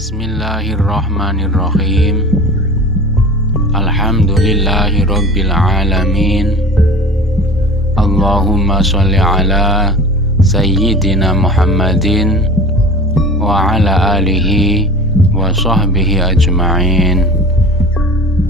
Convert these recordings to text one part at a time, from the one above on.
Bismillahirrahmanirrahim. Alhamdulillahi rabbil alamin. Allahumma sholli ala sayyidina Muhammadin wa ala alihi wa sahbihi ajma'in.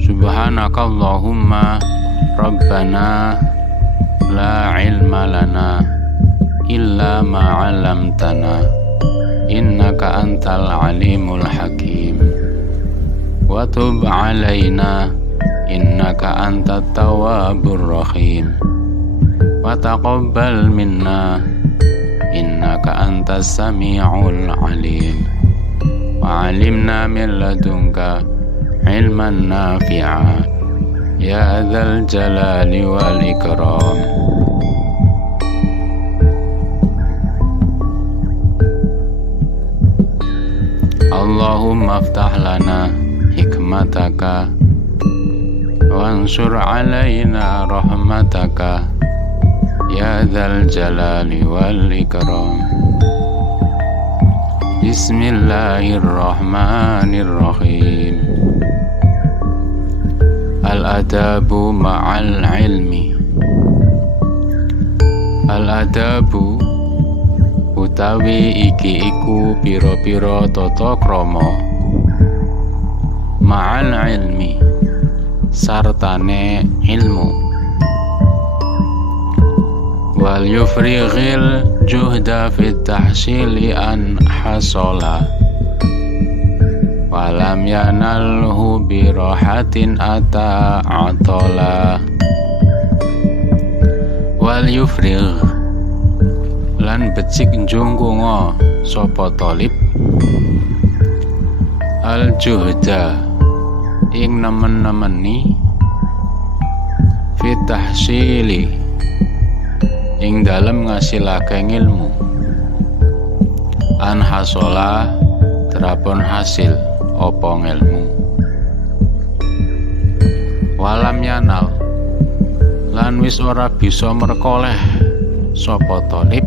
Subhanakallahumma rabbana la ilma lana illa ma 'allamtana innaka antal alimul hakim. Wa tub alaina innaka antat tawwabur rahim. Wa taqabbal minna innaka antas sami'ul alim. Wa 'allimna min ladunka ilman nafi'a ya dzal jalali wal ikram. Allahumma aftah lana hikmataka wansur alaina rahmataka ya dzal jalali wal ikram. Bismillahirrahmanirrahim. Al-adabu ma'al ilmi. Al-adabu utawi iki iku pira-pira tata krama ma'al ilmi sartane ilmu. Wal yufrighil juhda fit tahsili an hasola walam yanalhu birahatin ata atola. Wal yufrigh lan becik njungkunga sapa talib al juhda ing nemen-nemeni fitahsili ing dalem ngasilake ilmu an hasola terapun hasil apa ilmu. Walam yanal lan wis ora bisa merkoleh sapa talib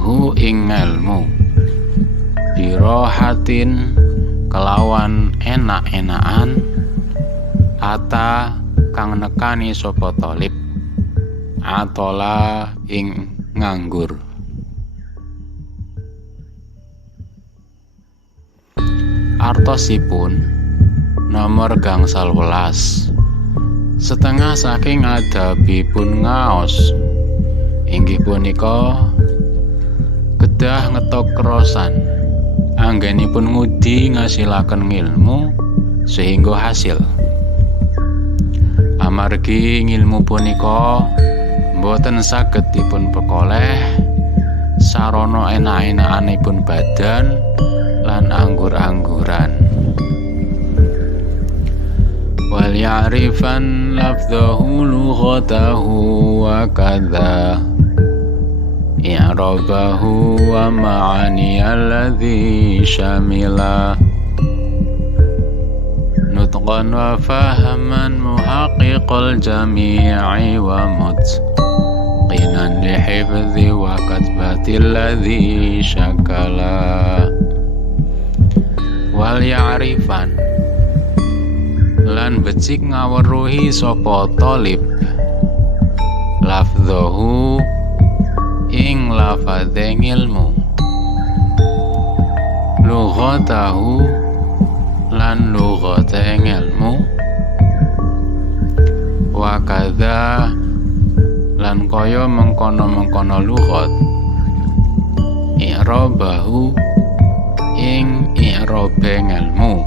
hu ing ilmu birohatin kelawan enak-enakan ata kang nekani sapa talib atola ing nganggur. Artosipun nomor gangsal welas setengah saking adabipun ngaos inggih punika kedah ngetok krosan anggenipun ngudi ngasilaken ngilmu sehingga hasil. Amargi ngilmu punika boten saged dipun pekoleh sarana enak-enakanipun badan lan anggur-angguran. Wal ya'rifan lafdhahu lughatahu wa kadza i'rabahu wa ma'ani alladhi syamila nutqan wa fahman muhaqqiqal jami'i wa mutqinan li hifdhi wa katbatil ladhi syakala. Wal ya'rifan lan becik ngaweruhi sapa talib lafdhahu ing lafadhe ilmu lughatahu lan lughate ilmu wa kadza lan kaya mengkono-mengkono lughat i'rabahu ing i'rabe ilmu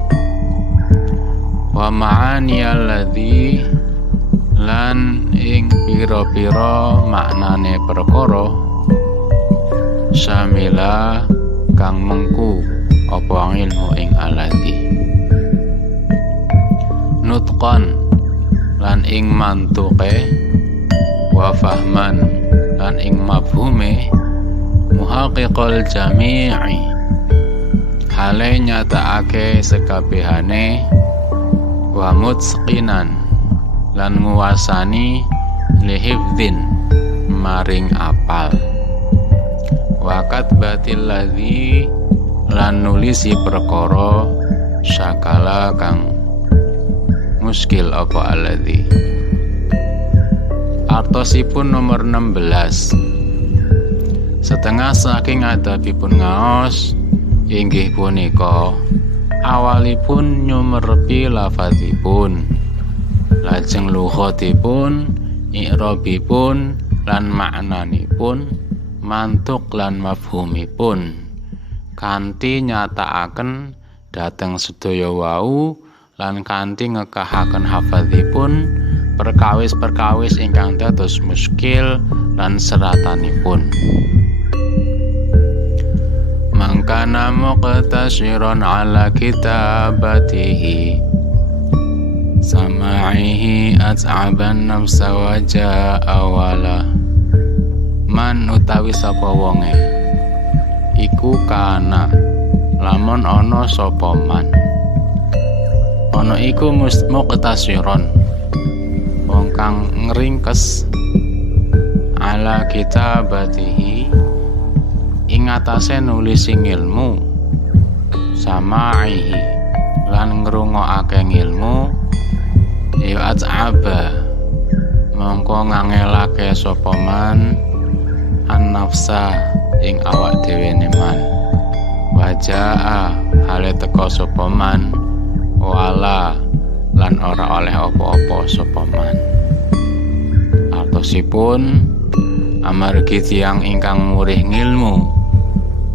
wa ma'ani alladhi lan ing pira-pira maknane perkara syamila kang mengku apa ilmu ing alati nutqan lan ing mantuke wa fahman lan ing mafhume muhaqqiqal jami'i hale nyatakake sekabehane wa mutqinan lan nguwasani lihifdin maring apal wakat batil ladzi lan nulisi perkara syakala kang muskil apa alladzi. Artosipun nomor 16. Setengah saking adabipun ngaos inggih punika awalipun nyumerepi lafadzipun, lajeng lughatipun, i'rabipun lan maknanipun, mantuk lan mafhumipun, kanthi nyatakaken dhateng sedaya wau lan kanthi ngekahaken hafadzipun perkawis-perkawis ingkang dados muskil lan seratanipun. Mangkana muqtasyiron ala kitabatihi sama'ihi at'aban nafsa waja awala. Man utawi sapa wonge iku kana lamun ana sapa man ana iku muqtasyiron wong kang ngringkes ala kitabatihi ing atase nulising ilmu, sama'ihi lan ngrungokake ilmu, ya at'aba mongko ngangelake sapa man an-nafsa ing awak dhewe man, wajaa hale teka sapa man, wala lan ora oleh apa-apa sapa man. Artosipun amargi tiyang ingkang murih ngilmu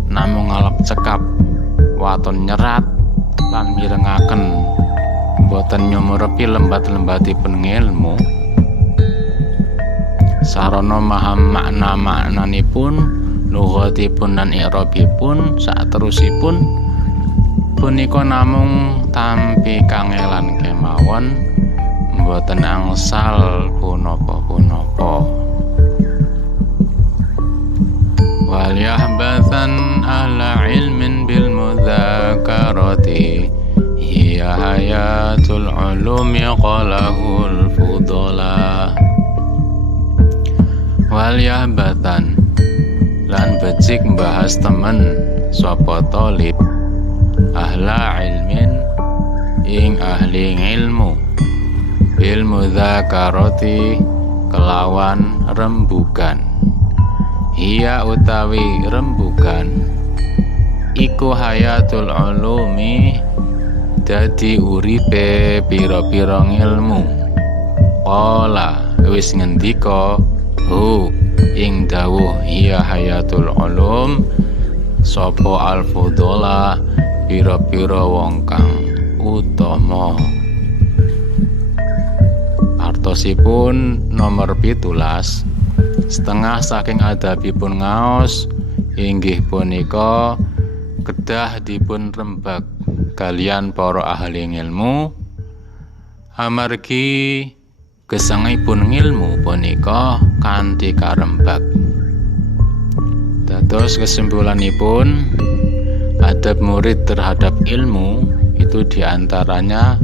namung ngalap cekap waton nyerat lan mirengaken boten nyumurepi lembat-lembatipun ngilmu sarana maham makna-maknanipun, lughatipun lan i'rabipun saterusipun punika namung tampi kangelan kemawon boten angsal punapa-punapa. Wal yahbathan ala ilmin bil mudzakarati hiya hayatul ulumi qalahul fudala. Wal yahbathan lan becik bahas temen sapa talib ahla ilmin ing ahli ilmu bil mudzakarati kelawan rembugan. Hiya utawi rembugan iku hayatul ulumi dadi uripe pira-pira ilmu. Qala wis ngendika hu ing dawuh hiya hayatul ulum sapa al-fudhala pira-pira wong kang utama. Artosipun nomor 17. Setengah saking adabipun ngaos inggih punika kedah dipun rembag kalian para ahli ilmu amargi gesangipun ilmu punika kanthi karembag. Dados kesimpulanipun adab murid terhadap ilmu itu diantaranya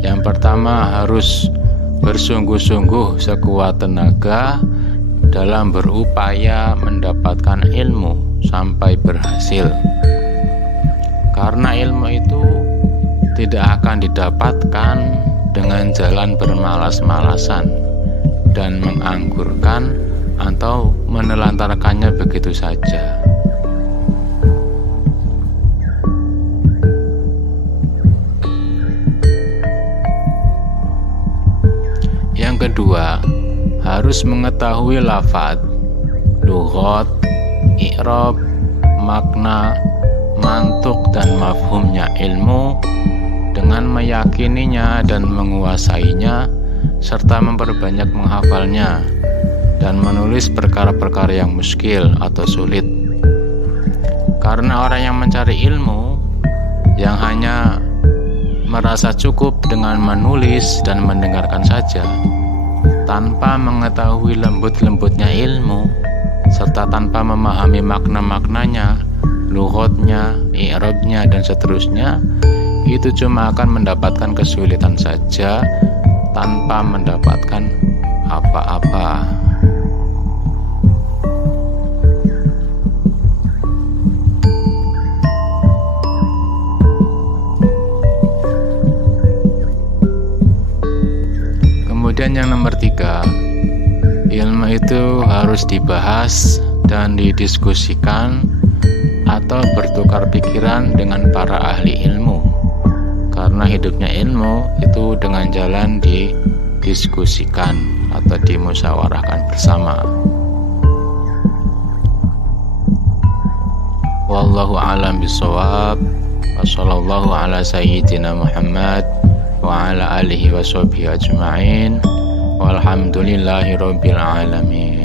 yang pertama harus bersungguh-sungguh sekuat tenaga dalam berupaya mendapatkan ilmu sampai berhasil, karena ilmu itu tidak akan didapatkan dengan jalan bermalas-malasan dan menganggurkan atau menelantarkannya begitu saja. Yang kedua, harus mengetahui lafadz, lughat, i'rab, makna, mantuk dan mafhumnya ilmu dengan meyakininya dan menguasainya serta memperbanyak menghafalnya dan menulis perkara-perkara yang muskil atau sulit. Karena orang yang mencari ilmu yang hanya merasa cukup dengan menulis dan mendengarkan saja tanpa mengetahui lembut-lembutnya ilmu serta tanpa memahami makna-maknanya, lughatnya, i'rabnya dan seterusnya, itu cuma akan mendapatkan kesulitan saja tanpa mendapatkan apa-apa. Kemudian yang nomor 3, ilmu itu harus dibahas dan didiskusikan atau bertukar pikiran dengan para ahli ilmu, karena hidupnya ilmu itu dengan jalan didiskusikan atau dimusyawarahkan bersama. Wallahu a'lam bishawab. Wa sallallahu ala sayyidina Muhammad wa ala alihi wa sahbihi ajma'in. Walhamdulillahi rabbil alamin.